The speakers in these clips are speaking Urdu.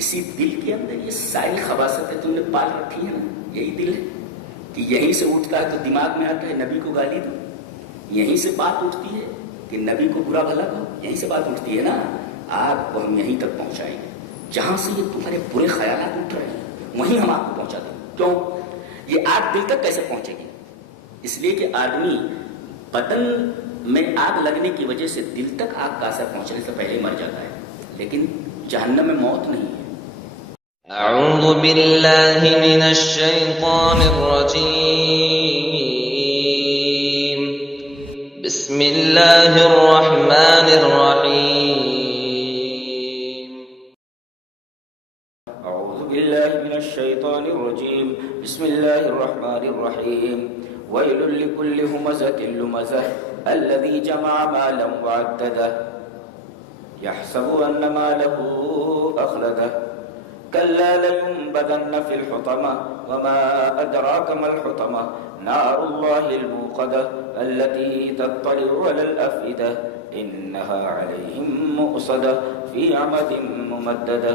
اسی دل کے اندر یہ ساری خباثتیں تم نے پال رکھی ہیں نا، یہی دل ہے کہ یہیں سے اٹھتا ہے تو دماغ میں آتا ہے نبی کو گالی دو، یہیں سے بات اٹھتی ہے کہ نبی کو برا بھلا کہو، یہیں سے بات اٹھتی ہے نا. آگ کو ہم یہیں تک پہنچائیں گے، جہاں سے یہ تمہارے برے خیالات اٹھ رہے ہیں وہیں ہم آگ کو پہنچا دیں گے. کیوں؟ یہ آگ دل تک کیسے پہنچے گی؟ اس لیے کہ آدمی بدن میں آگ لگنے کی وجہ سے دل تک آگ کا اثر پہنچنے سے پہلے مر جاتا ہے، لیکن جہنم میں موت نہیں ہے. اعوذ باللہ من الشیطان الرجیم، بسم اللہ الرحمن الرحیم. اعوذ باللہ من الشیطان الرجیم، بسم اللہ الرحمن الرحیم. ویل لکل ہمزۃ لمزہ الذی جمع مالا وعددہ یحسب ان مالہ اخلدہ کلا لینبذن فی الحطمہ وما ادراک ما الحطمہ نار اللہ الموقدہ التي تطلع على الافئدہ انها علیہم مؤصدہ فی عمد ممددہ.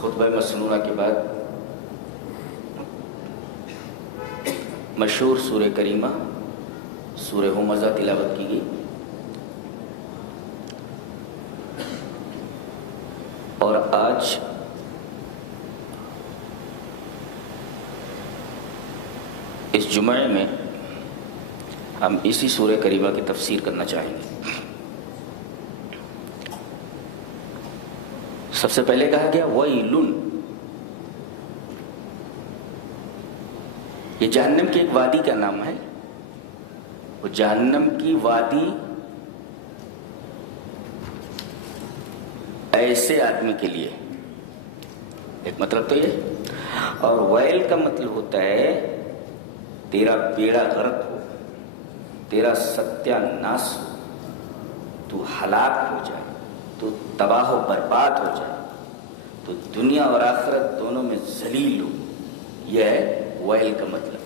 خطبہ مسنونہ کے بعد مشہور سورہ کریمہ سورہ ہمزہ تلاوت کی گئی. اور آج اس جمعے میں ہم اسی سورہ کریمہ کی تفسیر کرنا چاہیں گے. سب سے پہلے کہا گیا وَيْلٌ، یہ جہنم کی ایک وادی کا نام ہے. وہ جہنم کی وادی ایسے آدمی کے لیے، ایک مطلب تو یہ، اور ویل کا مطلب ہوتا ہے تیرا بیڑا غرق ہو، تیرا ستیہ ناس ہو، تو ہلاک ہو جائے، تو تباہ و برباد ہو جائے، تو دنیا اور آخرت دونوں میں ذلیل ہو. یہ ہے ویل کا مطلب.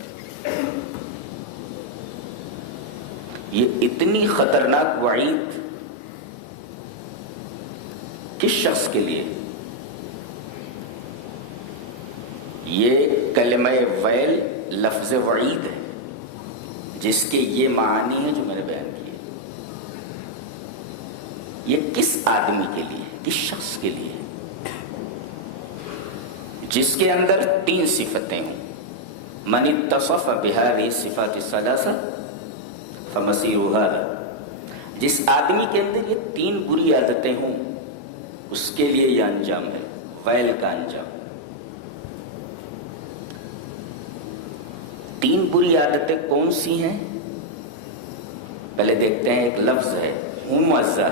یہ اتنی خطرناک وعید کس شخص کے لیے؟ یہ کلمہ ویل لفظ وعید ہے جس کے یہ معانی ہیں جو میں نے بیان کیے. یہ کس آدمی کے لیے، کس شخص کے لیے؟ جس کے اندر 3 صفتیں ہوں. من اتصف بهذه الصفات الثلاثه فمصيره هذا، جس آدمی کے اندر یہ 3 بری عادتیں ہوں اس کے لیے یہ انجام ہے، ویل کا انجام. 3 بری عادتیں کون سی ہیں؟ پہلے دیکھتے ہیں. ایک لفظ ہے ہمزہ.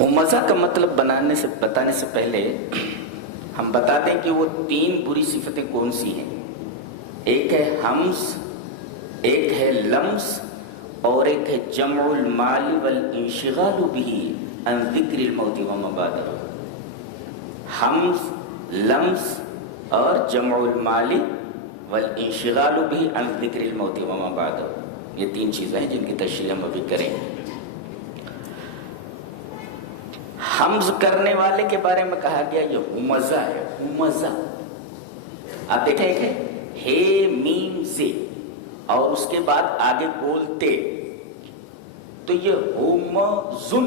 ہمزہ کا مطلب بتانے سے پہلے ہم بتا دیں کہ وہ 3 بری صفتیں کون سی ہیں. ایک ہے ہمز، ایک ہے لمس، اور ایک ہے جمع المال والانشغال به عن ذکر الموت وما بعده. حمز، لمس اور جمع المال والانشغال به عن ذکر الموت وما بعده، یہ 3 چیزیں ہیں جن کی تشریح ہم ابھی کریں گے. حمز کرنے والے کے بارے میں کہا گیا یہ ہمزہ ہے. ہمزہ آپ دیکھیں، ایک ہے ہے میم سے اور اس کے بعد آگے بولتے، تو یہ ہمزن،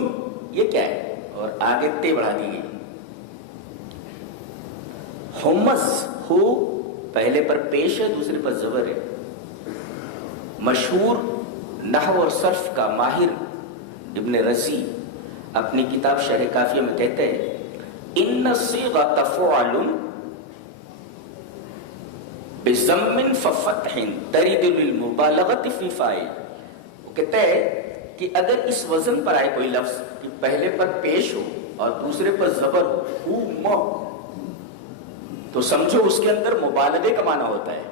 یہ کیا ہے؟ اور آگے تے بڑھا دی گئی. ہمز ہو پہلے پر پیش ہے، دوسرے پر زبر ہے. مشہور نحو اور صرف کا ماہر ابن رزی اپنی کتاب شرح کافیہ میں کہتے ہیں ان الصیغۃ فعل بضم ففتح ترد للمبالغۃ فی فاعل. وہ کہتے ہیں کہ اگر اس وزن پر آئے کوئی لفظ کہ پہلے پر پیش ہو اور دوسرے پر زبر ہو، تو سمجھو اس کے اندر مبالغے کا معنی ہوتا ہے.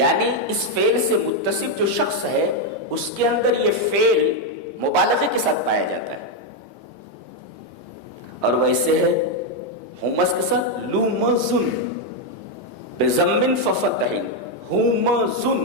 یعنی اس فعل سے متصف جو شخص ہے اس کے اندر یہ فعل مبالغے کے ساتھ پایا جاتا ہے. اور ویسے ہے ہمز کے ساتھ لومزن بضم ففتح، ہمزن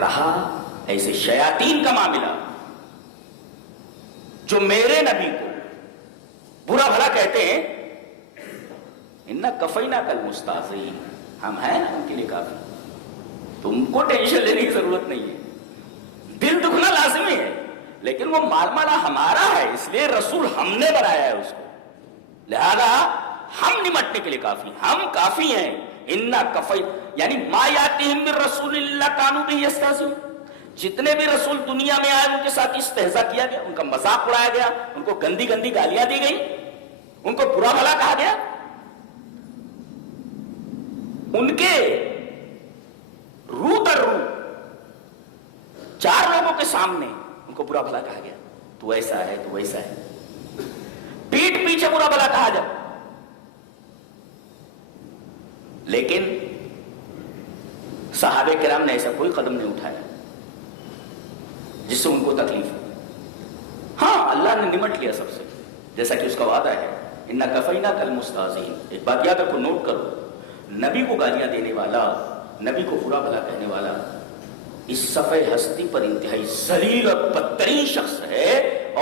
رہا ایسے شیاطین کا معاملہ جو میرے نبی کو برا بھلا کہتے ہیں، اِنَّا كَفَيْنَاكَ الْمُسْتَهْزِئِينَ، ہم ہیں نا ان کے لیے کافی، تم کو ٹینشن لینے کی ضرورت نہیں ہے، دل دکھنا لازمی ہے، لیکن وہ مالا ہمارا ہے، اس لیے رسول ہم نے بنایا ہے اس کو، لہذا ہم نمٹنے کے لیے کافی، ہم کافی ہیں۔ اِنَّا كَفَيْنَاكَ یعنی مَا يَأْتِيهِم مِّن رَّسُولٍ إِلَّا كَانُوا بِهِ يَسْتَهْزِئُونَ، جتنے بھی رسول دنیا میں آئے ان کے ساتھ استہزاء کیا گیا، ان کا مذاق اڑایا گیا، ان کو گندی گندی گالیاں دی گئی، ان کو برا بھلا کہا گیا، ان کے رو در رو چار لوگوں کے سامنے ان کو برا بھلا کہا گیا، تو ایسا ہے تو ویسا ہے، پیٹ پیچھے برا بھلا کہا جائے، لیکن صحابہ کرام نے ایسا کوئی قدم نہیں اٹھایا جس سے ان کو تکلیف ہو۔ ہاں اللہ نے نمٹ لیا سب سے، جیسا کہ اس کا وعدہ ہے، اِنَّا كَفَيْنَاكَ الْمُسْتَهْزِئِينَ۔ ایک بات یاد رکھو، نوٹ کرو، نبی کو گالیاں دینے والا، نبی کو برا بھلا کہنے والا اس صفحہ ہستی پر انتہائی ذلیل اور بدترین شخص ہے،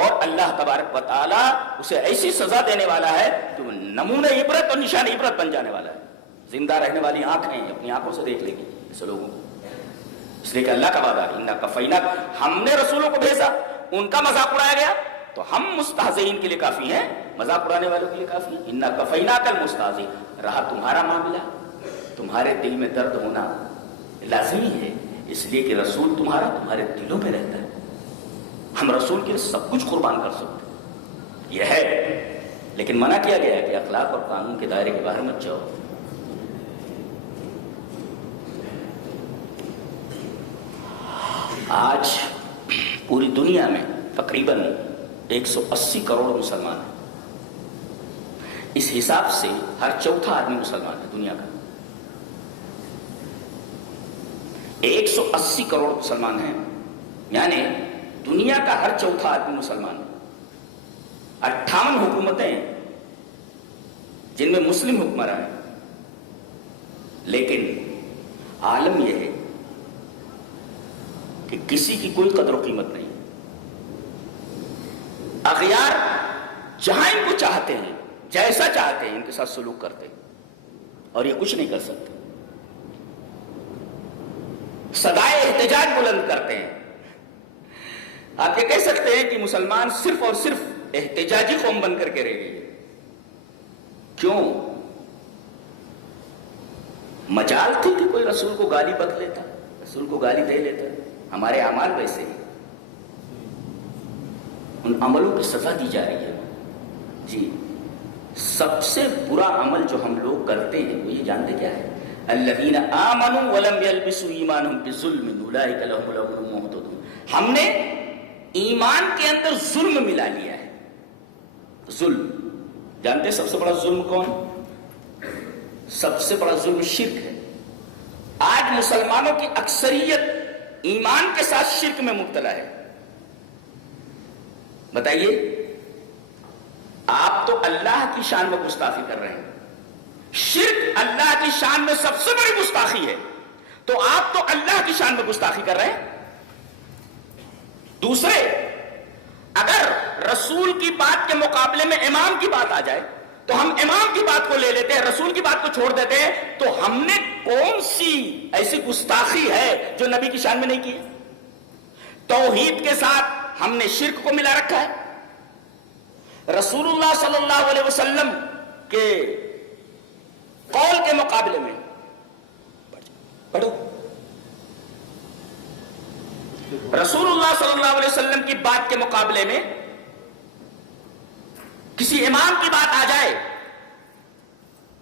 اور اللہ تبارک و تعالیٰ اسے ایسی سزا دینے والا ہے کہ وہ نمونہ عبرت اور نشان عبرت بن جانے والا ہے۔ زندہ رہنے والی آنکھیں اپنی آنکھوں سے دیکھ لیں گی ایسے لوگوں کو، اس لیے کہ اللہ کا وعدہ ہے، اِنَّا كَفَيْنَاكَ، ہم نے رسولوں کو بھیجا، ان کا مذاق اڑایا گیا تو ہم مستہزئین کے لیے کافی ہیں، مذاق اڑانے والوں کے لیے کافی ہیں۔ اِنَّا كَفَيْنَاكَ الْمُسْتَهْزِئِينَ۔ رہا تمہارا معاملہ، تمہارے دل میں درد ہونا لازمی ہے، اس لیے کہ رسول تمہارا تمہارے دلوں میں رہتا ہے، ہم رسول کے لیے سب کچھ قربان کر سکتے ہیں، یہ ہے، لیکن منع کیا گیا ہے کہ اخلاق اور قانون کے دائرے کے باہر مت جاؤ۔ آج پوری دنیا میں تقریباً 180 کروڑ مسلمان ہیں، اس حساب سے ہر چوتھا آدمی مسلمان ہے دنیا کا، 180 کروڑ مسلمان ہیں، یعنی دنیا کا ہر چوتھا آدمی مسلمان ہے۔ 58 حکومتیں جن میں مسلم حکمران ہیں، لیکن عالم یہ ہے کہ کسی کی کوئی قدر و قیمت نہیں، اغیار جہاں ان کو چاہتے ہیں، جیسا چاہتے ہیں ان کے ساتھ سلوک کرتے ہیں، اور یہ کچھ نہیں کر سکتے، صدائے احتجاج بلند کرتے ہیں۔ آپ یہ کہہ سکتے ہیں کہ مسلمان صرف اور صرف احتجاجی قوم بن کر کے رہ گئی ہے، کیوں؟ مجال تھی کہ کوئی رسول کو گالی بک لیتا، رسول کو گالی دے لیتا، ہمارے اعمال ویسے ہیں، ان عملوں کی سزا دی جا رہی ہے۔ جی سب سے برا عمل جو ہم لوگ کرتے ہیں وہ یہ جانتے کیا ہے؟ الذین آمنوا ولم یلبسوا ایمانہم بظلم اولئک لہم الامن وہم مہتدون۔ ہم نے ایمان کے اندر ظلم ملا لیا ہے، ظلم جانتے سب سے بڑا ظلم کون؟ سب سے بڑا ظلم شرک ہے۔ آج مسلمانوں کی اکثریت ایمان کے ساتھ شرک میں مبتلا ہے۔ بتائیے، آپ تو اللہ کی شان میں گستاخی کر رہے ہیں، شرک اللہ کی شان میں سب سے بڑی گستاخی ہے، تو آپ تو اللہ کی شان میں گستاخی کر رہے ہیں۔ دوسرے، اگر رسول کی بات کے مقابلے میں امام کی بات آ جائے تو ہم امام کی بات کو لے لیتے ہیں، رسول کی بات کو چھوڑ دیتے ہیں، تو ہم نے کون سی ایسی گستاخی ہے جو نبی کی شان میں نہیں کی ہے؟ توحید کے ساتھ ہم نے شرک کو ملا رکھا ہے، رسول اللہ صلی اللہ علیہ وسلم کے قول کے مقابلے میں پڑھو، رسول اللہ صلی اللہ علیہ وسلم کی بات کے مقابلے میں کسی امام کی بات آ جائے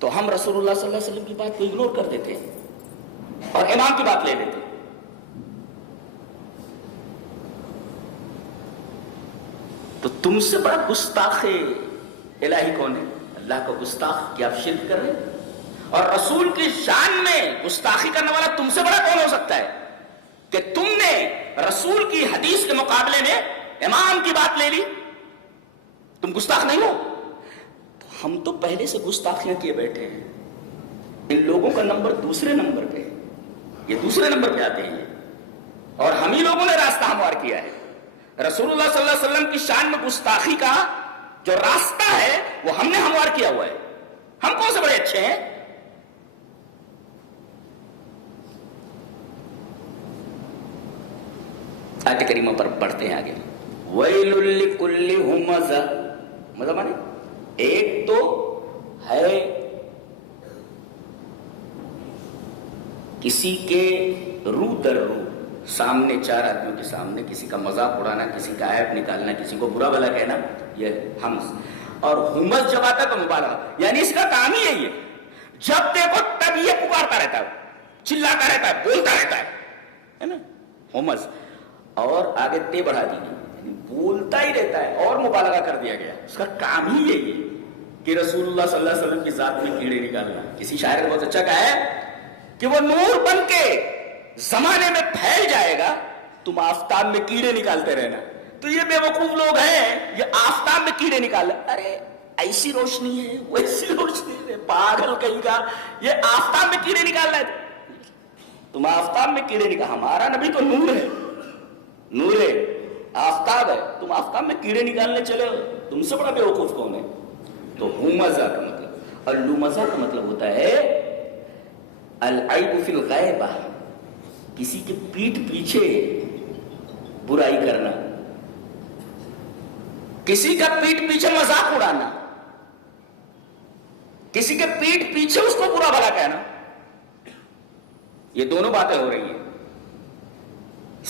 تو ہم رسول اللہ صلی اللہ علیہ وسلم کی بات کو اگنور کر دیتے ہیں اور امام کی بات لے لیتے ہیں۔ تو تم سے بڑا گستاخ الہی کون ہے؟ اللہ کا گستاخ کہ آپ شرک کر رہے ہیں، اور رسول کی شان میں گستاخی کرنے والا تم سے بڑا کون ہو سکتا ہے کہ تم نے رسول کی حدیث کے مقابلے میں امام کی بات لے لی؟ تم گستاخ نہیں ہو؟ تو ہم تو پہلے سے گستاخیاں کیے بیٹھے ہیں، ان لوگوں کا نمبر دوسرے نمبر پہ ہے، یہ دوسرے نمبر پہ آتے ہیں، ہموار کیا ہے. رسول اللہ صلی اللہ علیہ وسلم کی شان میں گستاخی کا جو راستہ ہے وہ ہم نے ہموار کیا ہوا ہے. ہم کون سے بڑے اچھے ہیں؟ آیت کریمہ پر پڑھتے ہیں آگے. وَيْلٌ لِكُلِّ ہُمَزَةٍ، مطلب مانے ایک تو ہے کسی کے رو در رو سامنے، چار آدمیوں کے سامنے کسی کا مذاق اڑانا، کسی کا عیب نکالنا، کسی کو برا بھلا کہنا، یہ ہمز. اور ہمز جب آتا ہے تو مبالغہ، یعنی اس کا کام ہی یہی ہے، جب دیکھو تب یہ پکارتا رہتا ہے، چلاتا رہتا ہے، بولتا رہتا ہے نا، ہمز. اور آگے تے بڑھا دی گئی، یعنی بولتا ہی رہتا ہے اور مبالغہ کر دیا گیا. اس کا کام ہی یہی ہے کہ رسول اللہ صلی اللہ علیہ وسلم کی ذات میں کیڑے نکالنا. کسی شاعر نے بہت اچھا کہا ہے کہ وہ نور بن کے زمانے میں پھیل جائے گا، تم آفتاب میں کیڑے نکالتے رہنا. تو یہ بے وقوف لوگ ہیں، یہ آفتاب میں کیڑے نکال، ارے ایسی روشنی ہے ویسی روشنی ہے، پاگل کہیں کا، یہ آفتاب میں کیڑے نکال رہا ہے. تم آفتاب میں کیڑے نکال، ہمارا نبی تو نور ہے، نور ہے، آفتاب ہے، تم آفتاب میں کیڑے نکالنے چلے ہو، تم سے بڑا بے وقوف کون ہے؟ تو ہمزہ کا مطلب، اور لمزہ کا مطلب ہوتا ہے العیب فی الغیبہ، کسی کے پیٹھ پیچھے برائی کرنا، کسی کا پیٹھ پیچھے مذاق اڑانا، کسی کے پیٹھ پیچھے اس کو برا بھلا کہنا. یہ دونوں باتیں ہو رہی ہیں،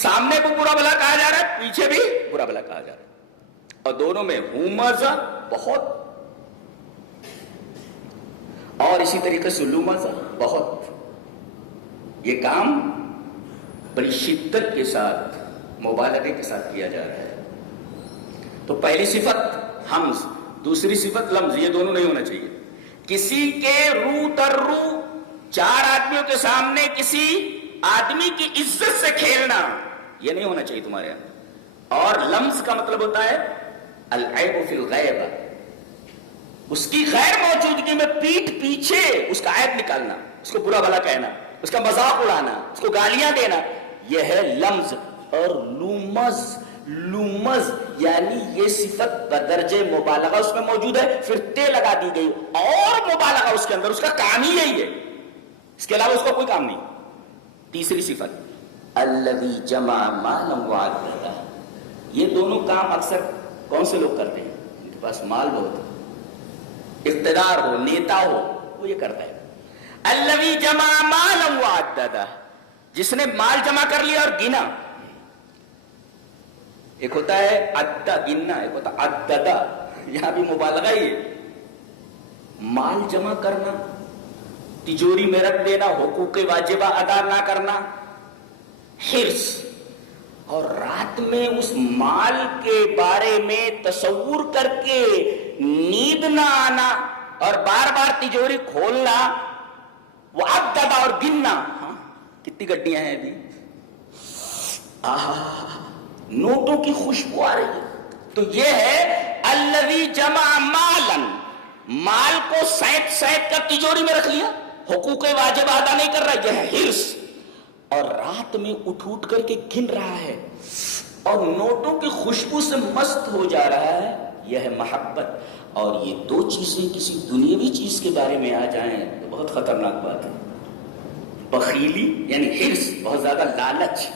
سامنے کو برا بھلا کہا جا رہا ہے، پیچھے بھی برا بھلا کہا جا رہا ہے، اور دونوں میں ہمزہ بہت، اور اسی طریقے سے لمزہ بہت. یہ کام بڑی شدت کے ساتھ، مبالغے کے ساتھ کیا جا رہا ہے. تو پہلی صفت حمز، دوسری صفت لمز، یہ دونوں نہیں ہونا چاہیے. کسی کے رو تر رو چار آدمیوں کے سامنے کسی آدمی کی عزت سے کھیلنا، یہ نہیں ہونا چاہیے تمہارے یہاں. اور لمز کا مطلب ہوتا ہے العیب فی الغیبہ، اس کی غیر موجودگی میں پیٹھ پیچھے اس کا عیب نکالنا، اس کو برا بھلا کہنا، اس کا مذاق اڑانا، اس کو گالیاں دینا، یہ ہے لمز. اور لومز یعنی یہ صفت بدرجے مبالغہ اس میں موجود ہے، پھر تے لگا دی گئی اور مبالغہ اس کے اندر، اس کا کام ہی یہی ہے، اس کے علاوہ اس کا کوئی کام نہیں. تیسری صفت الذی جمع مالا وعددہ، یہ دونوں کام اکثر کون سے لوگ کرتے ہیں؟ ان کے پاس مال بہت ہے، اقتدار ہو، نیتا ہو، وہ یہ کرتا ہے. الذی جمع مالا وعددہ، جس نے مال جمع کر لیا اور گنا. ایک ہوتا ہے عدہ گننا، ایک ہوتا عددہ، یہاں بھی مبالغہ ہی ہے. مال جمع کرنا، تجوری میں رکھ دینا، حقوق واجبہ ادا نہ کرنا، حرص، اور رات میں اس مال کے بارے میں تصور کر کے نیند نہ آنا اور بار بار تجوری کھولنا، وہ عددہ اور گننا. ہاں کتنی گڈیاں ہیں ابھی، نوٹوں کی خوشبو آ رہی ہے. تو یہ ہے الذی جمع مالا، مال کو سینت کر تجوری میں رکھ لیا، حقوق واجب ادا نہیں کر رہا، یہ ہے حرص. اور رات میں اٹھ کر کے گن رہا ہے اور نوٹوں کی خوشبو سے مست ہو جا رہا ہے، یہ ہے محبت. اور یہ دو چیزیں کسی دنیاوی چیز کے بارے میں آ جائیں تو بہت خطرناک بات ہے. بخیلی یعنی حرص، بہت زیادہ لالچ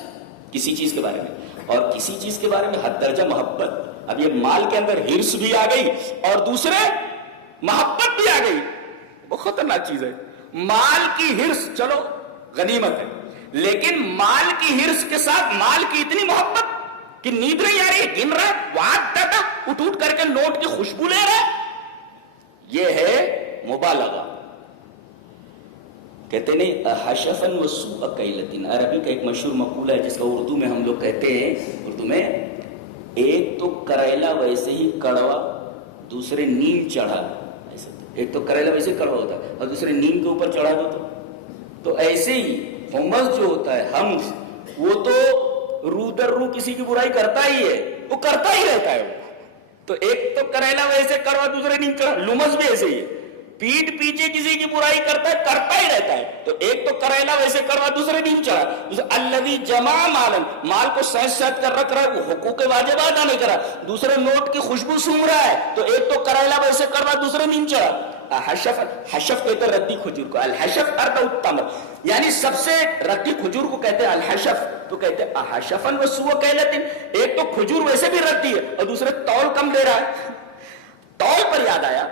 کسی چیز کے بارے میں، اور کسی چیز کے بارے میں حد درجہ محبت. اب یہ مال کے اندر حرص بھی آ گئی اور دوسرے محبت بھی آ گئی، بہت خطرناک چیز ہے. مال کی حرص چلو غنیمت ہے، لیکن مال کی حرص کے ساتھ مال کی اتنی محبت کہ نیند نہیں آ رہی ہے، گن رہا ہے، وعددہ، اٹھ کر کے نوٹ کی خوشبو لے رہا ہے، یہ ہے مبالغہ. کہتے نہیں حشفن وسوء کیلتن، عربی کا ایک مشہور مقولہ ہے جس کا اردو میں ہم لوگ کہتے ہیں، اردو میں ایک تو کریلا ویسے ہی کڑوا، دوسرے نیم چڑھا. ایک تو کریلا ویسے ہی کڑوا ہوتا ہے اور دوسرے نیم کے اوپر چڑھا دو تو ایسے ہی ہمز جو ہوتا ہے، حمز، وہ تو رو در رو کسی کی برائی کرتا ہی ہے، وہ کرتا ہی رہتا ہے. تو ایک تو کریلا ویسے کڑوا، دوسرے نیم چڑھا، لمز بھی ایسے ہی ہے. پیٹ پیچھے کسی کی برائی کرتا ہی رہتا ہے. تو ایک تو کریلا ویسے کروا, دوسرے دن چڑھا. الذی جمع مالا, مال کو سینس سینس کر رکھ رہا ہے, وہ حقوق واجبات ادا نہیں کرا. دوسرے نوٹ کی خوشبو سونگ رہا ہے, تو ایک تو کریلا ویسے کروا, دوسرے دن چڑھا. حشف کہتے ہیں ردی کھجور کو. الحشف ارد التمر, یعنی سب سے ردی کھجور کو کہتے ہیں الحشف. تو کہتے ہیں احشفن وسوء کیلتن, ایک تو کھجور ویسے بھی ردی ہے اور دوسرے تول کم دے رہا ہے. تول پر یاد آیا,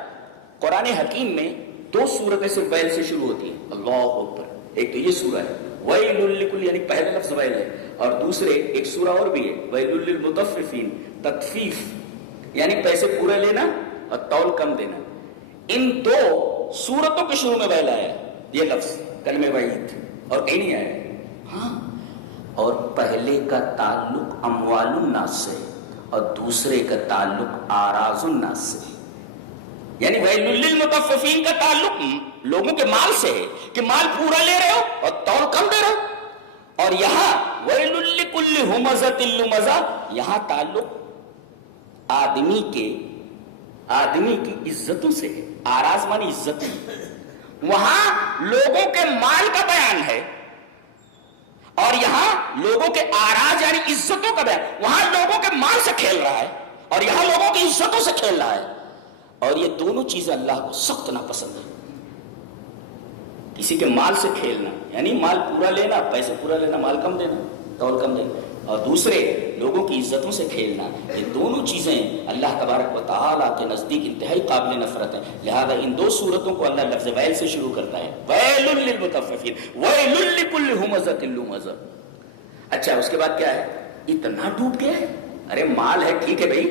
قرآن حکیم میں 2 سورتیں صرف ویل سے شروع ہوتی ہیں. اللہ اکبر. ایک تو یہ سورہ ہے ویل لکل, یعنی پہلا لفظ ویل ہے, اور دوسرے ایک سورہ اور بھی ہے ویل للمطففین, تطفیف یعنی پیسے پورے لینا اور تول کم دینا. ان 2 سورتوں کے شروع میں ویل آیا یہ لفظ کلمہ وعید, اور کہیں نہیں آیا. ہاں, اور پہلے کا تعلق اموال الناس سے اور دوسرے کا تعلق اعراض الناس سے. یعنی ویل للمطففین کا تعلق لوگوں کے مال سے ہے کہ مال پورا لے رہے ہو اور تول کم دے رہے ہو. اور یہاں ویل لکل ہمزۃ لمزہ, یہاں تعلق آدمی کی عزتوں سے ہے. آراز مانی عزت, وہاں لوگوں کے مال کا بیان ہے اور یہاں لوگوں کے آراز یعنی عزتوں کا بیان. وہاں لوگوں کے مال سے کھیل رہا ہے اور یہاں لوگوں کی عزتوں سے کھیل رہا ہے. اور یہ دونوں چیزیں اللہ کو سخت ناپسند ہے. کسی کے مال سے کھیلنا یعنی مال پورا لینا, پیسے پورا لینا, مال کم دینا, تول کم دینا, اور دوسرے لوگوں کی عزتوں سے کھیلنا. یہ دونوں چیزیں اللہ تبارک و تعالیٰ کے نزدیک انتہائی قابل نفرت ہیں. لہذا ان 2 صورتوں کو اللہ لفظ ویل سے شروع کرتا ہے, ویل للمطففین ویل لکل ہمزۃ لمزہ. اچھا, اس کے بعد کیا ہے؟ اتنا ڈوب گیا ہے. ارے مال ہے ٹھیک ہے بھائی,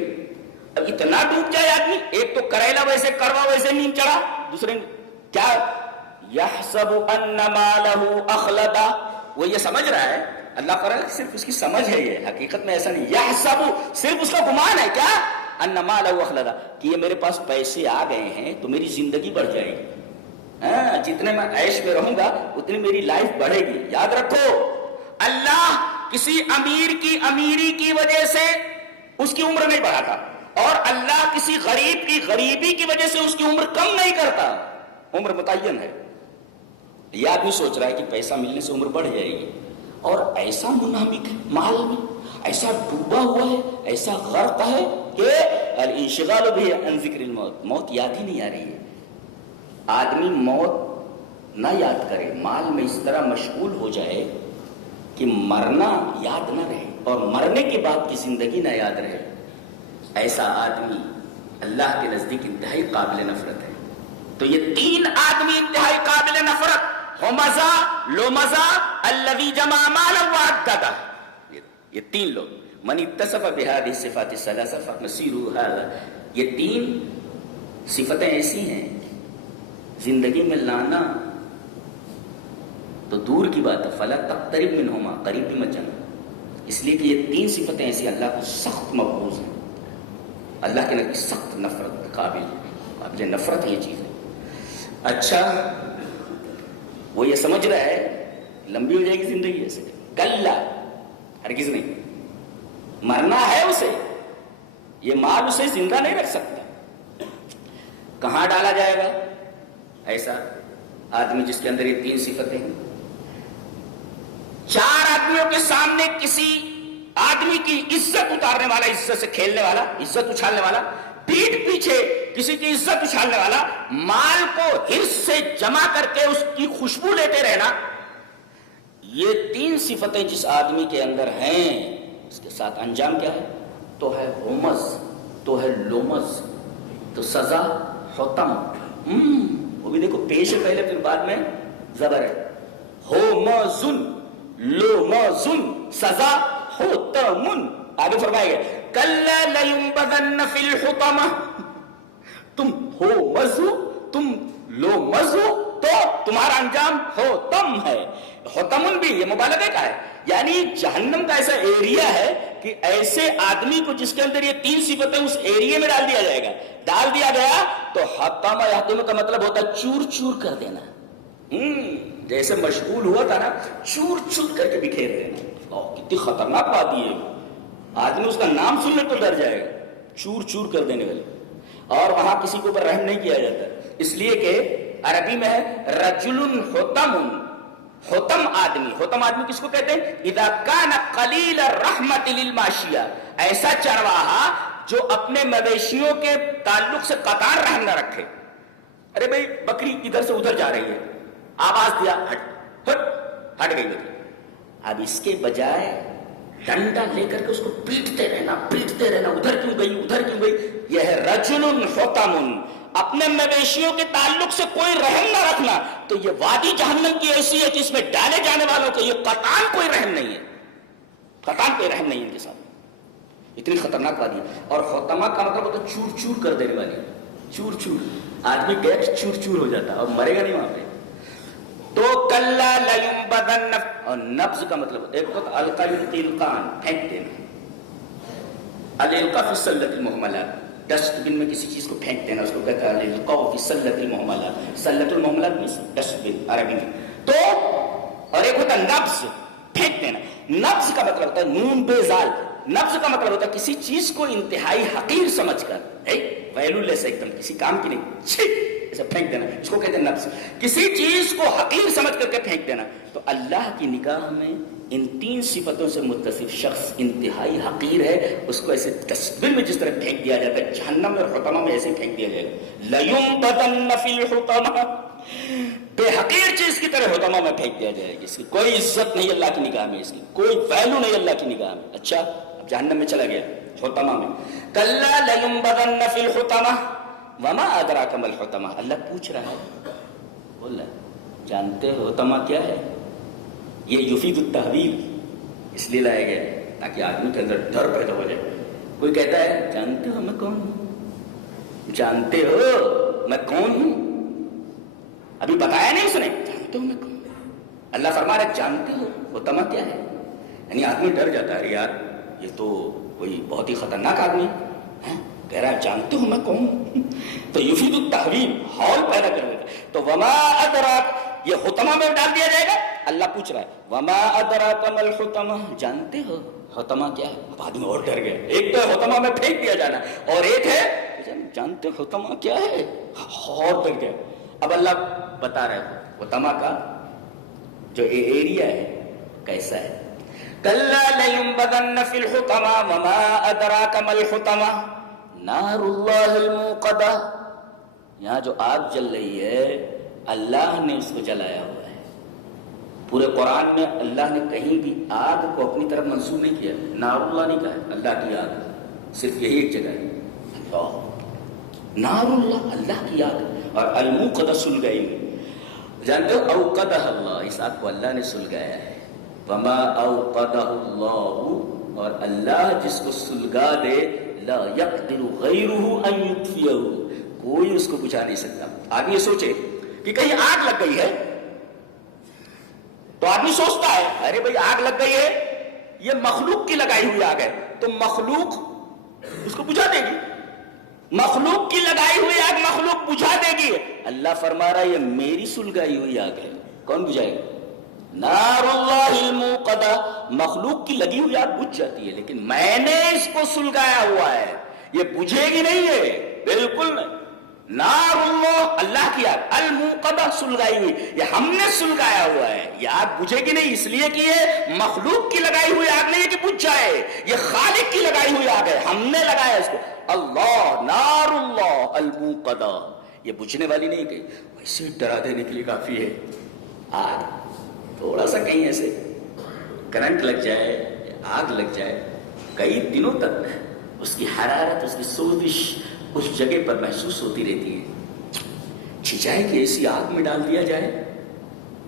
اب اتنا ڈوب جائے آدمی, ایک تو کریلا ویسے کروا ویسے نیند چڑھا, دوسرے کیا یحسب ان مالہ اخلدا, وہ یہ سمجھ رہا ہے, اللہ کرے صرف اس کی سمجھ ہے, یہ حقیقت میں ایسا نہیں. یحسب صرف اس کا گمان ہے کیا, ان مالہ اخلدا, کہ یہ میرے پاس پیسے آ گئے ہیں تو میری زندگی بڑھ جائے گی. ہاں, جتنے میں عیش میں رہوں گا اتنی میری لائف بڑھے گی. یاد رکھو, اللہ کسی امیر کی امیری کی وجہ سے اس کی عمر نہیں بڑھاتا, اور اللہ کسی غریب کی غریبی کی وجہ سے اس کی عمر کم نہیں کرتا. عمر متعین ہے. یہ آدمی سوچ رہا ہے کہ پیسہ ملنے سے عمر بڑھ جائے گی, اور ایسا منہمک ہے مال میں, ایسا ڈوبا ہوا ہے, ایسا غرق ہے کہ الانشغال بھی عن ذکر الموت, موت یاد ہی نہیں آ رہی ہے. آدمی موت نہ یاد کرے, مال میں اس طرح مشغول ہو جائے کہ مرنا یاد نہ رہے اور مرنے کے بعد کی زندگی نہ یاد رہے. ایسا آدمی اللہ کے نزدیک انتہائی قابل نفرت ہے. تو یہ 3 آدمی انتہائی قابل نفرت, ہمزہ, لمزہ, الذی جمع مالا وعددہ, یہ 3 لوگ. من اتصف بہذه الصفات الثلاثہ فمصیرہ ھذا, یہ 3 صفتیں ایسی ہیں زندگی میں لانا تو دور کی بات ہے, فلا تقترب منہما, قریب بھی مت جانا. اس لیے کہ یہ 3 صفتیں ایسی اللہ کو سخت مبغوض ہیں, اللہ کے نبی سخت نفرت قابل نفرت یہ چیز ہے. اچھا, وہ یہ سمجھ رہا ہے لمبی ہو جائے گی زندگی, ایسے کلا, ہرگز نہیں. مرنا ہے اسے, یہ مال اسے زندہ نہیں رکھ سکتا. کہاں ڈالا جائے گا ایسا آدمی جس کے اندر یہ 3 صفتیں ہیں؟ 4 آدمیوں کے سامنے کسی آدمی کی عزت اتارنے والا, عزت سے کھیلنے والا, عزت اچھالنے والا, پیٹھ پیچھے کسی کی عزت اچھالنے والا, مال کو حرص سے جمع کر کے اس کی خوشبو لیتے رہنا, یہ 3 صفتیں جس آدمی کے اندر ہیں, اس کے ساتھ انجام کیا ہے؟ تو ہے ہمز, تو ہے لومز, تو سزا حتم. وہ بھی دیکھو پیش ہے پہلے, پھر بعد میں زبر ہے. ہومزن, لومزن, سزا حتم. آگے فرمائے گا کلا لینبذن فی الحطمہ, تم ہو مزو, تم لو مزو, تو تمہارا انجام حتم ہے. حتمن بھی یہ مبالغے کا ہے, یعنی جہنم کا ایسا ایریا ہے کہ ایسے آدمی کو جس کے اندر یہ 3 صفتیں اس ایریے میں ڈال دیا جائے گا. ڈال دیا گیا تو حتم یحتم کا مطلب ہوتا ہے چور چور کر دینا. جیسے مشغول ہوا تھا نا, چور چور کر کے بکھیر دینا. کتنی خطرناک بات ہے, آدمی اس کا نام سننے تو ڈر جائے گا, چور چور کر دینے والے. اور وہاں کسی کے اوپر رحم نہیں کیا جاتا, اس لیے کہ عربی میں ہے رجل حطم، حطم آدمی کس کو کہتے ہیں؟ اذا کان قلیل الرحمت للماشیہ، ایسا چرواہا جو اپنے مویشیوں کے تعلق سے قطع رحم نہ رکھے. ارے بھائی بکری ادھر سے ادھر جا رہی ہے، آواز دیا ہٹ گئی بکری. اب اس کے بجائے ڈنڈا لے کر کے اس کو پیٹتے رہنا، ادھر کیوں گئی. یہ ہے رجل حطم، اپنے مویشیوں کے تعلق سے کوئی رحم نہ رکھنا. تو یہ وادی جہنم کی ایسی ہے کہ اس میں ڈالے جانے والوں کو یہ قطعاً کوئی رحم نہیں ہے، ان کے ساتھ. اتنی خطرناک وادی. اور حطمہ کا مطلب ہوتا ہے چور چور کر دینے والی، چور آدمی گیا چور چور ہو جاتا اور مرے گا نہیں وہاں پہ. تو کلا لینبذن، اور نبض کا مطلب ایک وقت القا یلقی القان، پھینک دینا. الالقاء فی السلۃ المہملہ، ڈسٹ بن میں کسی چیز کو پھینک دینا، اس کو کہتا ہے الالقاء فی السلۃ المہملہ. سلۃ المہملہ میں ڈسٹ بن عربی میں. تو اور ایک ہوتا ہے نبض، پھینک دینا. نبض کا مطلب ہوتا ہے نون بے زال. نبض کا مطلب ہوتا ہے کسی چیز کو انتہائی حقیر سمجھ کر، ویلو سے ایک دم کسی کام کی نہیں، ایسا پھینک دینا، اس کو کہتے ہیں نبض. کسی چیز کو حقیر سمجھ کر کے پھینک دینا. تو اللہ کی نگاہ میں ان تین صفتوں سے متصف شخص انتہائی حقیر ہے. اس کو ایسے ڈسٹ بن میں جس طرح پھینک دیا جاتا ہے، جہنم میں اور حطمہ میں ایسے پھینک دیا جائے گا. لَيُنبَذَنَّ فِي الْحُطَمَةِ، بے حقیر چیز کی طرح حطمہ میں پھینک دیا جائے گا. اس کی کوئی عزت نہیں اللہ کی نگاہ میں، اس کی کوئی ویلو نہیں اللہ کی نگاہ میں. اچھا اب جہنم میں چلا گیا، حطمہ میں. کَلَّا لَيُنبَذَنَّ فِي الْحُطَمَةِ وَمَا أَدْرَاكَ مَا الْحُطَمَةُ. اللہ پوچھ رہا ہے، بول رہا ہے جانتے ہو حطمہ کیا ہے؟ یہ یفید التحویل اس لیے لایا گیا تاکہ آدمی کے اندر ڈر پیدا ہو جائے. کوئی کہتا ہے جانتے ہو میں کون ہوں، جانتے ہو میں کون ہوں، ابھی بتایا نہیں اس نے، جانتے ہو میں کون ہوں. اللہ فرما رہا ہے جانتے ہو حطمہ کیا ہے. یعنی آدمی ڈر جاتا ہے، یار یہ تو کوئی بہت ہی خطرناک آدمی ہے، کہہ رہا ہے جانتے ہو میں کون ہوں. تو یفید التحویل ہال پیدا کر دیتا. تو وما ادراک یہ حطمہ میں ڈال دیا جائے گا. اللہ پوچھ رہا ہے وما ادراک ما الحطمہ، جانتے ہو حطمہ کیا ہے. اب آدمی اور ڈر گیا. ایک تو حطمہ میں پھینک دیا جانا اور ایک ہے جانتے ہو حطمہ کیا ہے، اور ڈر گیا. اب اللہ بتا رہا ہے حطمہ کا جو ایریا ہے کیسا ہے. کلا لینبذن فی الحطمہ وما ادراک ما الحطمہ نار اللہ الموقدہ. یہاں جو آگ جل رہی ہے اللہ نے اس کو جلایا ہوا ہے. پورے قرآن میں اللہ نے کہیں بھی آگ کو اپنی طرف منسوب نہیں کیا، نار اللہ نہیں کہا، اللہ کی آگ. صرف یہی ایک جگہ ہے اللہ، نار اللہ اللہ کی آگ. اور الموقدہ سلگائی ہوئی، جانتے ہو اوقدہ اللہ، اس آگ کو اللہ نے سلگایا ہے. وما اوقدہ اللہ، اور اللہ جس کو سلگا دے لا یقدر غیرہ ان یطفئہ، کوئی اس کو بجھا نہیں سکتا. آدمی یہ سوچے کہ کہیں آگ لگ گئی ہے تو آدمی سوچتا ہے ارے بھائی آگ لگ گئی ہے، یہ مخلوق کی لگائی ہوئی آگ ہے تو مخلوق اس کو بجھا دے گی. مخلوق کی لگائی ہوئی آگ مخلوق بجھا دے گی. اللہ فرما رہا ہے یہ میری سلگائی ہوئی آگ ہے، کون بجھائے گا؟ نار اللہ الموقدہ. مخلوق کی لگی ہوئی آگ بجھ جاتی ہے لیکن میں نے اس کو سلگایا ہوا ہے، یہ بجھے گی نہیں ہے، بالکل نہیں. نار اللہ اللہ کی آگ، الموقدہ سلگائی ہوئی، یہ ہم نے سلگایا ہوا ہے. یہ آگ بجھے گی نہیں اس لیے کہ یہ مخلوق کی لگائی ہوئی آگ نہیں ہے کہ بجھ جائے، یہ خالق کی لگائی ہوئی آگ ہے، ہم نے لگایا اس کو. اللہ نار اللہ الموقدہ، یہ بجھنے والی نہیں کہ ویسے ڈرا دینے کے لیے کافی ہے. آگ تھوڑا سا کہیں ایسے کرنٹ لگ جائے، آگ لگ جائے، کئی دنوں تک اس کی حرارت، اس کی سوزش اس جگہ پر محسوس ہوتی رہتی ہے. چھچائے کہ ایسی آگ میں ڈال دیا جائے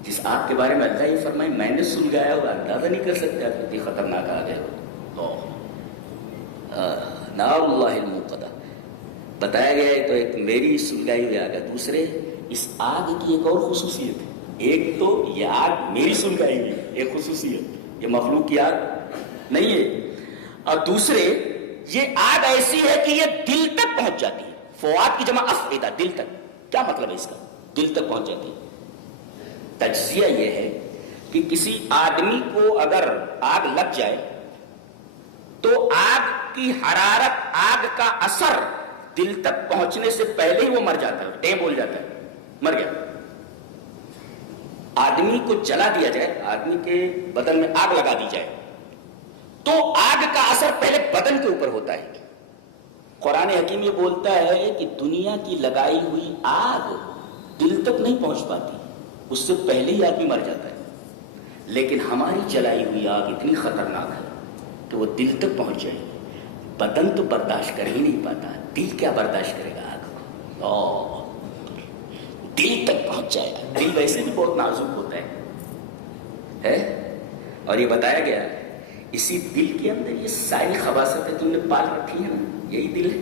جس آگ کے بارے میں اللہ یہ فرمائے میں نے سلگایا ہوا، اندازہ نہیں کر سکتے آپ کتنی خطرناک آگ ہے. نار اللہ الموقدہ بتایا گیا ہے. تو ایک میری سلگائی ہوئی آگ ہے. دوسرے اس آگ کی ایک اور خصوصیت ہے. ایک تو یہ آگ میری سلگائی ہوئی ایک خصوصیت، یہ مخلوق کی آگ نہیں ہے. اور دوسرے یہ آگ ایسی ہے کہ یہ دل تک پہنچ جاتی ہے. فؤاد کی جمع افئدہ، دل تک. کیا مطلب ہے اس کا؟ دل تک پہنچ جاتی ہے. تجزیہ یہ ہے کہ کسی آدمی کو اگر آگ لگ جائے تو آگ کی حرارت، آگ کا اثر دل تک پہنچنے سے پہلے ہی وہ مر جاتا ہے، ٹیم بول جاتا ہے، مر گیا۔ آدمی کو جلا دیا جائے، آدمی کے بدن میں آگ لگا دی جائے تو آگ کا اثر پہلے بدن کے اوپر ہوتا ہے۔ قرآن حکیم یہ بولتا ہے کہ دنیا کی لگائی ہوئی آگ دل تک نہیں پہنچ پاتی، اس سے پہلے ہی آدمی مر جاتا ہے، لیکن ہماری جلائی ہوئی آگ اتنی خطرناک ہے کہ وہ دل تک پہنچ جائے گی۔ بدن تو برداشت کر ہی نہیں پاتا، دل کیا برداشت کرے گا آگ کو؟ دل تک پہنچ جائے گا۔ دل ویسے بھی بہت نازک ہوتا ہے، اور یہ بتایا گیا اسی دل کے اندر یہ ساری خباثتیں تم نے پال رکھی ہیں نا، یہی دل ہے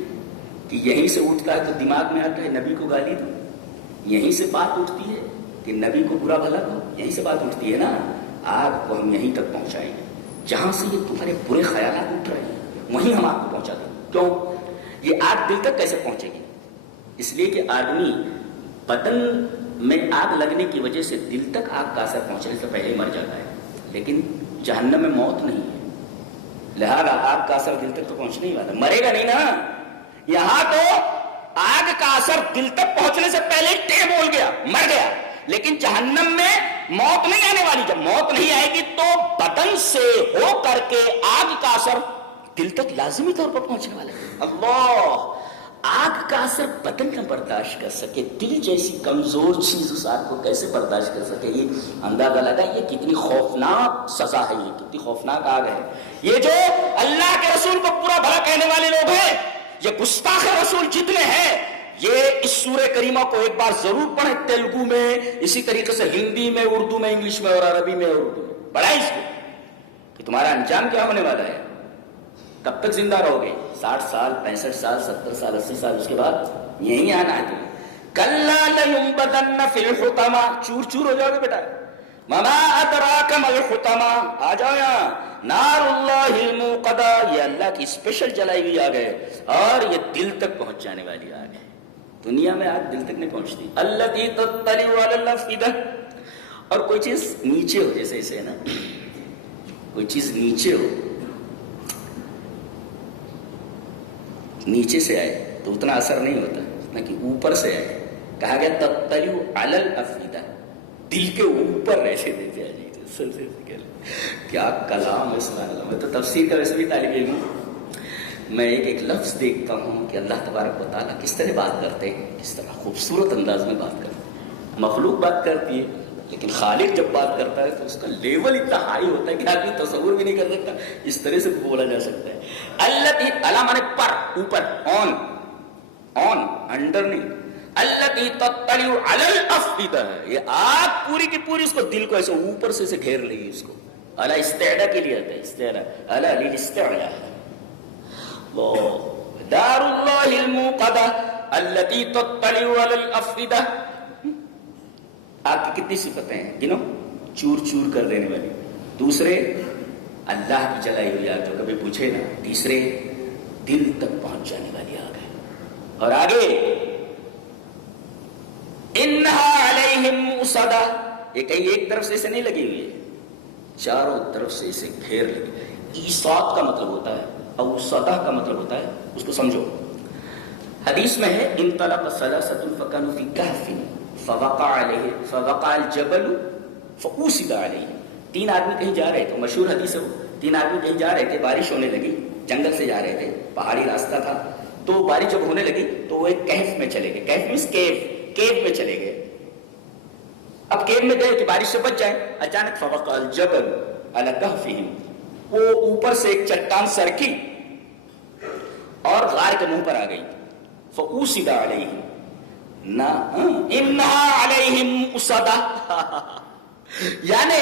کہ یہیں سے اٹھتا ہے تو دماغ میں آتا ہے نبی کو گالی دو، یہیں سے بات اٹھتی ہے کہ نبی کو برا بھلا کہو، یہیں سے بات اٹھتی ہے نا۔ آگ کو ہم یہیں تک پہنچائیں گے، جہاں سے یہ تمہارے برے خیالات اٹھ رہے ہیں وہیں ہم آگ کو پہنچا دیں۔ کیوں؟ یہ آگ دل تک کیسے پہنچے گی؟ اس لیے کہ آدمی بدن میں آگ لگنے کی وجہ سے دل تک آگ کا اثر پہنچنے سے پہلے مر جاتا ہے، لیکن جہنم میں موت نہیں ہے، لہذا آگ کا اثر دل تک تو پہنچنے ہی والا، مرے گا نہیں نا۔ یہاں تو آگ کا اثر دل تک پہنچنے سے پہلے ٹے بول گیا، مر گیا، لیکن جہنم میں موت نہیں آنے والی۔ جب موت نہیں آئے گی تو بدن سے ہو کر کے آگ کا اثر دل تک لازمی طور پر پہنچنے والا ہے۔ اللہ، آگ کا اثر بدن کا برداشت کر سکے، دل جیسی کمزور چیز اس آگ کو کیسے برداشت کر سکے؟ یہ اندازہ لگا یہ کتنی خوفناک سزا ہے، یہ کتنی خوفناک آگ ہے۔ یہ جو اللہ کے رسول کو برا بھلا کہنے والے لوگ ہیں، یہ گستاخ رسول جتنے ہیں، یہ اس سورہ کریمہ کو ایک بار ضرور پڑھیں، تیلگو میں، اسی طریقے سے ہندی میں، اردو میں، انگلش میں اور عربی میں اور اردو میں پڑھیں اس کو کہ تمہارا انجام کیا ہونے والا ہے، کب تک زندہ رہو گے، 60 سال، 65 سال، 70 سال، 80 سال، اس کے بعد یہیں آنا ہے تمہیں۔ کلا لینبذن فی الحطمہ، چور چور ہو جاؤ گے بیٹا۔ وما ادراک ما الحطمہ، آ جاؤ یہاں۔ نار اللہ الموقدہ، یہ اللہ کی اسپیشل جلائی ہوئی آگ ہے، اور یہ دل تک پہنچ جانے والی آگ ہے۔ دنیا میں آگ دل تک نہیں پہنچتی۔ التی تطلع علی الافئدہ، اور کوئی چیز نیچے ہو، جیسے اسے نا، کوئی چیز نیچے ہو، نیچے سے آئے تو اتنا اثر نہیں ہوتا نہ کہ اوپر سے آئے۔ کہا گیا تطلع علی الافئدہ، دل کے اوپر ایسے دیتے آ جائے۔ کیا کلام ہے، سبحان اللہ۔ میں تو تفسیر کا ویسے بھی طالب علم ہوں، میں ایک ایک لفظ دیکھتا ہوں کہ اللہ تبارک و تعالیٰ کس طرح بات کرتے ہیں، کس طرح خوبصورت انداز میں بات کرتے ہیں۔ مخلوق بات کرتی ہے لیکن خالق جب بات کرتا ہے تو اس کا لیول اتنا ہائی ہوتا ہے کہ آدمی تصور بھی نہیں کر سکتا اس طرح سے بولا جا سکتا ہے۔ التی، الا مانے پر، اوپر، آن، آن، انڈر نہیں۔ التی تطلع علی الافئدہ، یہ آگ پوری کی پوری اس کو دل کو ایسے اوپر سے گھیر لے گی۔ اس کو الا استعلا کے لیے آتا ہے، استعلا، الا للاستعلاء۔ دار اللہ الموقدہ التی تطلع علی الافئدہ۔ آگ کی کتنی صفتیں ہیں گنو؟ چور چور کر دینے والی، دوسرے اللہ کی جلائی ہوئی آگ جو کبھی پوچھے نا، تیسرے دل تک پہنچ جانے والی آگ ہے، اور آگے انہا علیہم موصدہ، یہ کہیں ایک طرف سے اسے نہیں لگی ہوئی ہے، چاروں طرف سے اسے گھیر لگی۔ ایصاد کا مطلب ہوتا ہے، اوصدہ کا مطلب ہوتا ہے، اس کو سمجھو۔ حدیث میں ہے انطلق ثلاثۃ فكانوا في كهف فوقع الجبل فأوصد علیہ۔ تین آدمی کہیں جا رہے تھے، مشہور حدیث ہے وہ، تین آدمی کہیں جا رہے تھے، بارش ہونے لگی، جنگل سے جا رہے تھے، پہاڑی راستہ تھا، تو بارش جب ہونے لگی تو وہ ایک کہف میں چلے گئے، کہف مینس کیو میں چلے گئے۔ اب کیو میں گئے کہ بارش سے بچ جائیں، اچانک فوقع الجبل علی کہفہم، وہ اوپر سے ایک چٹان سرکی اور غار کے منہ پر آ گئی۔ فأوصد علیہ، انہا علیہم موصدہ، یعنی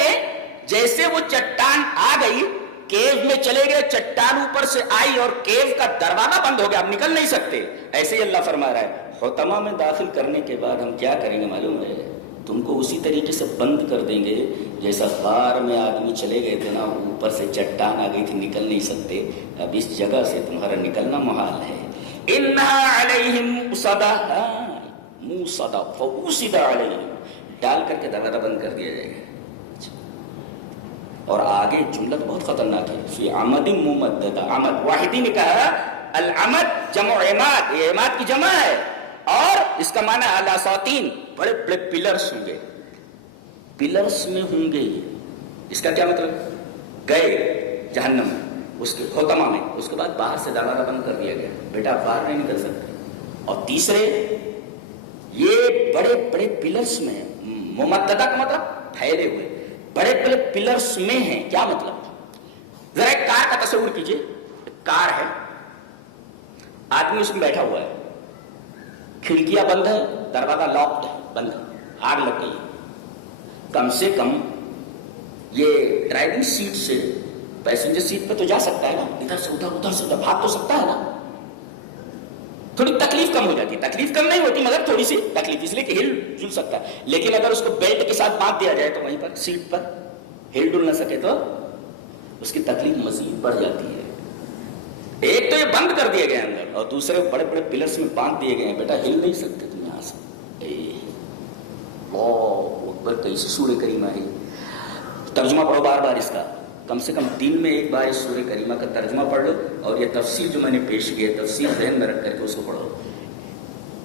جیسے وہ چٹان آ گئی، کیو میں چلے گئے، چٹان اوپر سے آئی اور کیو کا دروازہ بند ہو گیا، اب نکل نہیں سکتے۔ ایسے ہی اللہ فرما رہا ہے حطمہ میں داخل کرنے کے بعد ہم کیا کریں گے معلوم ہے؟ تم کو اسی طریقے سے بند کر دیں گے جیسا غار میں آدمی چلے گئے تھے نا، اوپر سے چٹان آ گئی تھی، نکل نہیں سکتے، اب اس جگہ سے تمہارا نکلنا محال ہے۔ انہا علیہم موصدہ، موصدہ، فأوصد علیہم، ڈال کر کے دروازہ بند کر دیا جائے گا۔ اور آگے جملہ بہت خطرناک ہے، فی عمد ممددہ، عمد، واحدی نے کہا العمد جمع عماد، یہ عماد کی جمع ہے، اور اس کا معنی الاساطین، بڑے بڑے پلرز ہوں گے، پلرز میں ہوں گے. اس کا کیا مطلب؟ گئے جہنم میں، اس کے خاتمہ میں، اس کے بعد باہر سے دروازہ بند کر دیا گیا، بیٹا آپ باہر نہیں نکل سکتے. اور تیسرے یہ بڑے بڑے پلرز میں، ممددہ کا مطلب پھیلے ہوئے، بڑے بڑے پلرز میں ہیں. کیا مطلب؟ ذرا ایک کار کا تصور کیجئے، کار ہے، آدمی اس میں بیٹھا ہوا ہے، کھڑکیاں بند ہے، دروازہ لاکڈ ہے، بند ہے، آگ لگ گئی. کم سے کم یہ ڈرائیونگ سیٹ سے پیسنجر سیٹ پہ تو جا سکتا ہے نا، ادھر سے ادھر، ادھر سے ادھر بھاگ تو سکتا ہے نا. تھوڑی تکلیف کم ہو جاتی ہے، تکلیف کم نہیں ہوتی مگر تھوڑی سی تکلیف، اس لیے کہ ہل جل سکتا ہے. لیکن اگر اس کو بیلٹ کے ساتھ باندھ دیا جائے تو وہیں پر سیٹ پر ہل ڈل نہ سکے تو اس کی تکلیف مزید بڑھ جاتی ہے. ایک تو یہ بند کر دیے گئے اندر، اور دوسرے بڑے بڑے پلرز میں باندھ دیے گئے ہیں، بیٹا ہل نہیں سکتے تم یہاں سے. اللہ اکبر، کیسی سورہ کریمہ ہے. ترجمہ پڑھو بار بار اس کا، کم سے کم دن میں ایک بار اس سورہ کریمہ کا ترجمہ پڑھ لو، اور یہ تفسیر جو میں نے پیش کی ہے تفسیر ذہن میں رکھ کر کے اس کو پڑھو.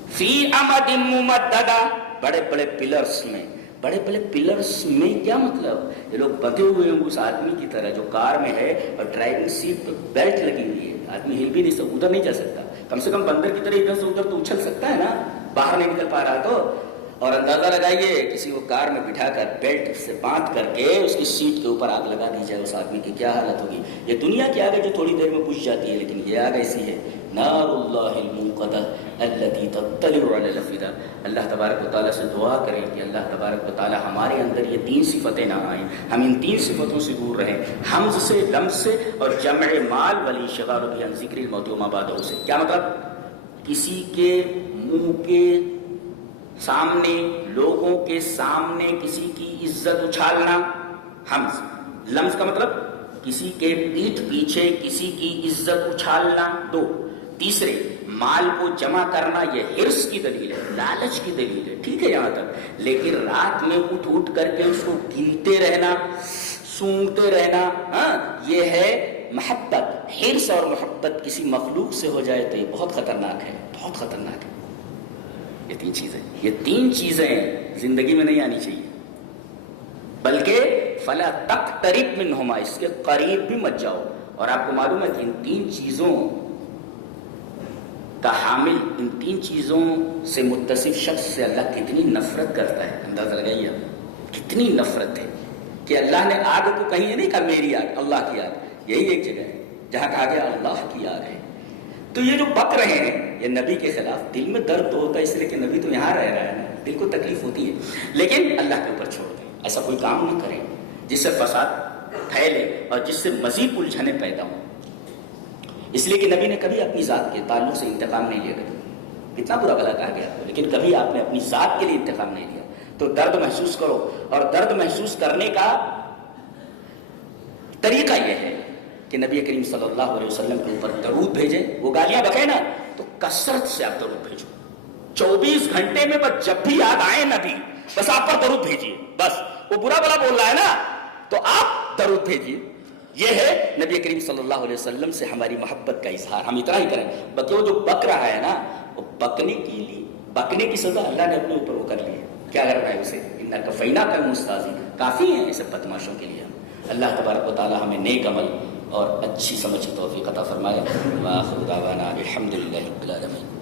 فی امد ممددہ، بڑے بڑے پلرز میں. بڑے بڑے پلرز میں کیا مطلب؟ یہ لوگ بندھے ہوئے ہیں اس آدمی کی طرح جو کار میں ہے، اور ڈرائیونگ سیٹ پہ بیلٹ لگی ہوئی ہے، آدمی ہل بھی نہیں سکتا، ادھر نہیں جا سکتا. کم سے کم بندر کی طرح ادھر سے ادھر تو اچھل سکتا ہے نا، باہر نہیں نکل پا رہا تو. اور اندازہ لگائیے کسی کو کار میں بٹھا کر بیلٹ سے باندھ کر کے اس کی سیٹ کے اوپر آگ لگا دی جائے، اس آدمی کی کیا حالت ہوگی. یہ دنیا کی آگ ہے جو تھوڑی دیر میں بجھ جاتی ہے، لیکن یہ آگ ایسی ہے، نار اللہ الموقدہ التي تطلع علی الافئدہ. اللہ تبارک و تعالیٰ سے دعا کریں کہ اللہ تبارک و تعالیٰ ہمارے اندر یہ تین صفتیں نہ آئیں، ہم ان تین صفتوں سے دور رہیں، حمز سے، لمز سے، اور جمع مال والانشغال بھی عن ذکر الموت وما بعدہ سے. کیا مطلب؟ کسی کے منہ کے سامنے، لوگوں کے سامنے کسی کی عزت اچھالنا، حمز. لمز کا مطلب کسی کے پیٹھ پیچھے کسی کی عزت اچھالنا، دو. تیسرے مال کو جمع کرنا، یہ حرص کی دلیل ہے، لالچ کی دلیل ہے، ٹھیک ہے یہاں تک. لیکن رات میں اٹھ اٹھ کر کے اس کو گنتے رہنا، سونگتے رہنا، یہ ہے محبت. حرص اور محبت کسی مخلوق سے ہو جائے تو یہ بہت خطرناک ہے، بہت خطرناک ہے. یہ تین چیزیں زندگی میں نہیں آنی چاہیے، بلکہ فلا تقترب منہما، اس کے قریب بھی مت جاؤ. اور آپ کو معلوم ہے کہ ان تین چیزوں کا حامل، ان تین چیزوں سے متصف شخص سے اللہ کتنی نفرت کرتا ہے. اندازہ لگائیے کتنی نفرت ہے کہ اللہ نے آگ کو کہیں یہ نہیں کہا میری آگ، اللہ کی آگ. یہی ایک جگہ ہے جہاں کہا گیا اللہ کی آگ ہے. تو یہ جو بک رہے ہیں یہ نبی کے خلاف، دل میں درد تو ہوتا ہے اس لیے کہ نبی تو یہاں رہ رہا ہے، دل کو تکلیف ہوتی ہے، لیکن اللہ کے اوپر چھوڑ دیں. ایسا کوئی کام نہ کریں جس سے فساد پھیلے اور جس سے مزید الجھنیں پیدا ہوں. اس لیے کہ نبی نے کبھی اپنی ذات کے تعلق سے انتقام نہیں لیا. کتنا برا بھلا کہا گیا، لیکن کبھی آپ نے اپنی ذات کے لیے انتقام نہیں لیا. تو درد محسوس کرو، اور درد محسوس کرنے کا طریقہ یہ ہے کہ نبی کریم صلی اللہ علیہ وسلم کے اوپر درود بھیجیں. وہ گالیاں بکے نا تو کثرت سے آپ درود بھیجو. 24 گھنٹے میں بس جب بھی یاد آئے نبی، بس آپ پر درود بھیجیے. بس وہ برا بلا بول رہا ہے نا تو آپ درود بھیجیے. یہ ہے نبی کریم صلی اللہ علیہ وسلم سے ہماری محبت کا اظہار. ہم اتنا ہی کریں. بلکہ وہ جو بک رہا ہے نا، وہ بکنے کی سزا اللہ نے اپنے اوپر وہ کر لی ہے. کیا کرنا ہے اسے؟ اِنَّا كَفَيْنَاكَ الْمُسْتَهْزِئِينَ. کافی ہیں ایسے بدماشوں کے لیے. اللہ تبارک و تعالی ہمیں نیک عمل اور اچھی سمجھ کی توفیق عطا فرمائے. وآخر دعوانا الحمد للہ رب العالمین.